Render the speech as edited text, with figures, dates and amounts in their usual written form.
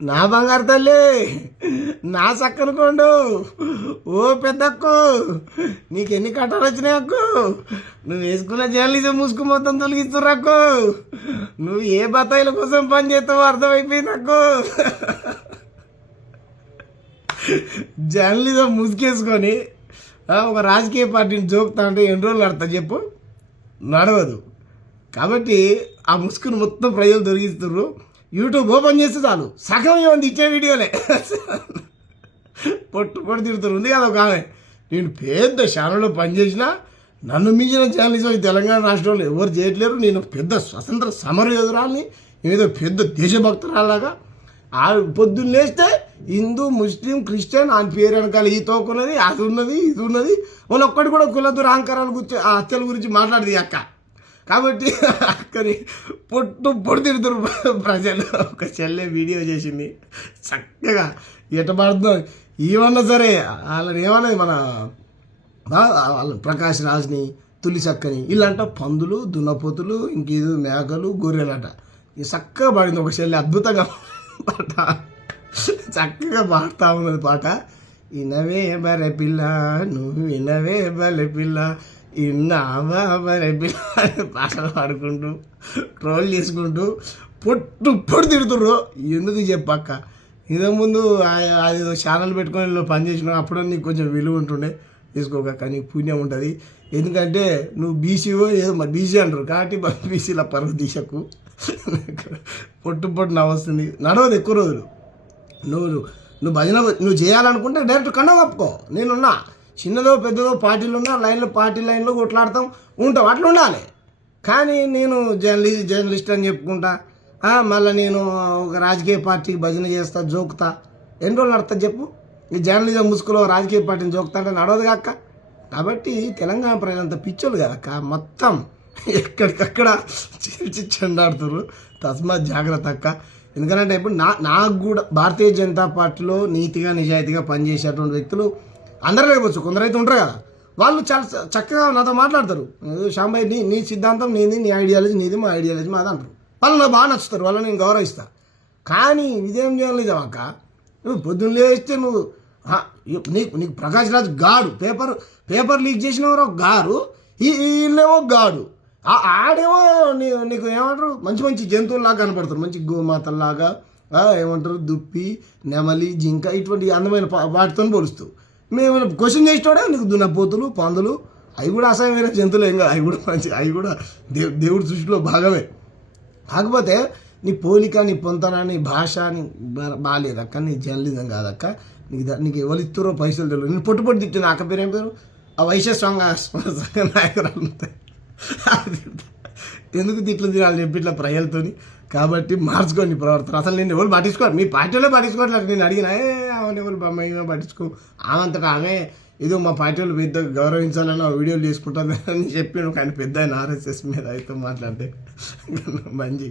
నా బంగారు తల్లి, నా చక్కనుకోండు, ఓ పెద్దక్కు, నీకు ఎన్ని కట్టాలు వచ్చినాయి అక్కు, నువ్వు వేసుకున్న జర్నలిజం ముసుగు మొత్తం తొలగిస్తుర్రక్కు, నువ్వు ఏ బత్తాయిల కోసం పని చేస్తావో అర్థమైపోయింది అక్కు. జర్నలిజం ముసుగేసుకొని ఒక రాజకీయ పార్టీని జోకుతా అంటే ఎన్ని రోజులు నడతా చెప్పు, నడవదు. కాబట్టి ఆ ముసుగును మొత్తం ప్రజలు దొరికిస్తున్నారు. యూట్యూబ్ ఓపెన్ చేస్తే చాలు సగం ఏమంది ఇచ్చే వీడియోలే పొట్టు తిడుతున్నారు. ఉంది కదా ఒక ఆమె, నేను పెద్ద ఛానల్లో పనిచేసినా నన్ను మించిన జర్నలిజం ఈ తెలంగాణ రాష్ట్రంలో ఎవరు చేయట్లేరు, నేను పెద్ద స్వతంత్ర సమర యోధురాల్ని, ఏదో పెద్ద దేశభక్తురాలాగా. ఆ పొద్దున్న లేస్తే హిందూ ముస్లిం క్రిస్టియన్ అని పేరు వెనకాల ఈ తోకున్నది, అది ఉన్నది, ఇది ఉన్నది. వాళ్ళు ఒక్కటి కూడా కుల దురహంకారాల గురించి ఆ హత్యల గురించి మాట్లాడదు అక్క. కాబట్టి అక్కని పొట్టు తిడుతురు ప్రజలు. ఒక చెల్లె వీడియో చేసింది చక్కగా, ఎట పడుతుందో ఏమన్నా సరే వాళ్ళని ఏమన్నది మన వాళ్ళ ప్రకాష్ రాజ్ని, తులి చక్కని, ఇలాంట పందులు, దున్నపోతులు, ఇంకేదో మేకలు, గొర్రెలట. ఇది చక్కగా పాడింది ఒక చెల్లె, అద్భుతంగా పాట చక్కగా పాడుతూ ఉన్నది పాట. ఇనవే బరే పిల్ల, నువ్వు వినవే బలే పిల్ల, ఇన్నావా బరే పిల్ల పాటలు పాడుకుంటూ ట్రోల్ చేసుకుంటూ పొట్టు తిడుతుర్రు. ఎందుకు చెప్పక్క, ఇంతకుముందు అది ఛానల్ పెట్టుకొని పని చేసినావు, అప్పుడు నీకు కొంచెం విలువ ఉంటుండే, తీసుకోక నీకు పుణ్యం ఉంటుంది. ఎందుకంటే నువ్వు బీసీఓ ఏదో మరి బీసీ అంటారు కాబట్టి బీసీల పరువు తీసకు. పొట్టు నవ్వొస్తుంది, నడవదు ఎక్కువ రోజులు. నువ్వు భజన నువ్వు చేయాలనుకుంటే డైరెక్ట్ కండ కప్పుకో, నేనున్నా. చిన్నదో పెద్దదో పార్టీలు ఉన్నా పార్టీ లైన్లో కొట్లాడతాం ఉంటాం, అట్లా ఉండాలి. కానీ నేను జర్నలిస్ట్ అని చెప్పుకుంటా, మళ్ళీ నేను ఒక రాజకీయ పార్టీకి భజన చేస్తా, జోకుతా, ఎన్ని రోజులు నడుస్తా చెప్పు? ఈ జర్నలిజం ముసుగులో రాజకీయ పార్టీని జోకుతా అంటే నడవదు కాక. కాబట్టి తెలంగాణ ప్రజలంతా పిచ్చోళ్ళు కదక్క, మొత్తం ఎక్కడికక్కడ చీల్చి చెండాడుతున్నారు. తస్మాత్ జాగ్రత్త అక్క. ఎందుకంటే ఇప్పుడు నాకు కూడా భారతీయ జనతా పార్టీలో నీతిగా నిజాయితీగా పనిచేసేటువంటి వ్యక్తులు అందరూ లేకపోవచ్చు, కొందరైతే ఉంటారు కదా, వాళ్ళు చాలా చక్కగా నాతో మాట్లాడతారు. శాంబాయ్ నీ సిద్ధాంతం నీది, నీ ఐడియాలజీ నీది, మా ఐడియాలజీ మాది అంటారు. వాళ్ళు నాకు బాగా నచ్చుతారు, వాళ్ళని నేను గౌరవిస్తాను. కానీ ఇదేం చేయలేదు అక్క, నువ్వు పొద్దున్న లేస్తే నువ్వు నీకు ప్రకాష్ రాజ్ గాడు పేపర్ లీక్ చేసినవారు ఒక గారు, వీళ్ళేమో గాడు, ఆడేమో నీకు ఏమంటారు మంచి జంతువుల్లాగా కనపడతారు, మంచి గోమాతల్లాగా, ఏమంటారు దుప్పి, నెమలి, జింక, ఇటువంటి అందమైన వాటితో పోలుస్తూ. మేము క్వశ్చన్ చేసేటోడే నీకు దున్నపోతులు, పందులు, అవి కూడా అసహ్యమైన జంతువులు ఏం కాదు, అవి కూడా దేవుడి సృష్టిలో భాగమే. కాకపోతే నీ పోలిక, నీ పొంతన, నీ భాష నీ బాగాలేదక్క, నీ జర్నలిజం కాదక్క. నీకు ఎవరు ఇస్తారో పైసలు తెలియదు. నేను పొట్టు తిట్టిన అక్క పేరు ఏం పేరు, ఆ వైశ్య సంఘ నాయకురాలు ఎందుకు తిట్లు తినాలి చెప్పి ఇట్లా ప్రజలతో. కాబట్టి మార్చుకోండి ప్రవర్తన. అసలు నేను ఎవరు పట్టించుకోరు, మీ పార్టీలో పట్టించుకోవట్లేదు. నేను అడిగినా ఆమె ఎవరు మేమే పట్టించుకో, ఆమెంతటా ఆమె ఏదో మా పార్టీ వాళ్ళు పెద్ద గౌరవించాలని వీడియోలు చేసుకుంటుంది అని చెప్పి కానీ పెద్ద ఆయన ఆర్ఎస్ఎస్ మీద అయితే మాట్లాడితే మంచి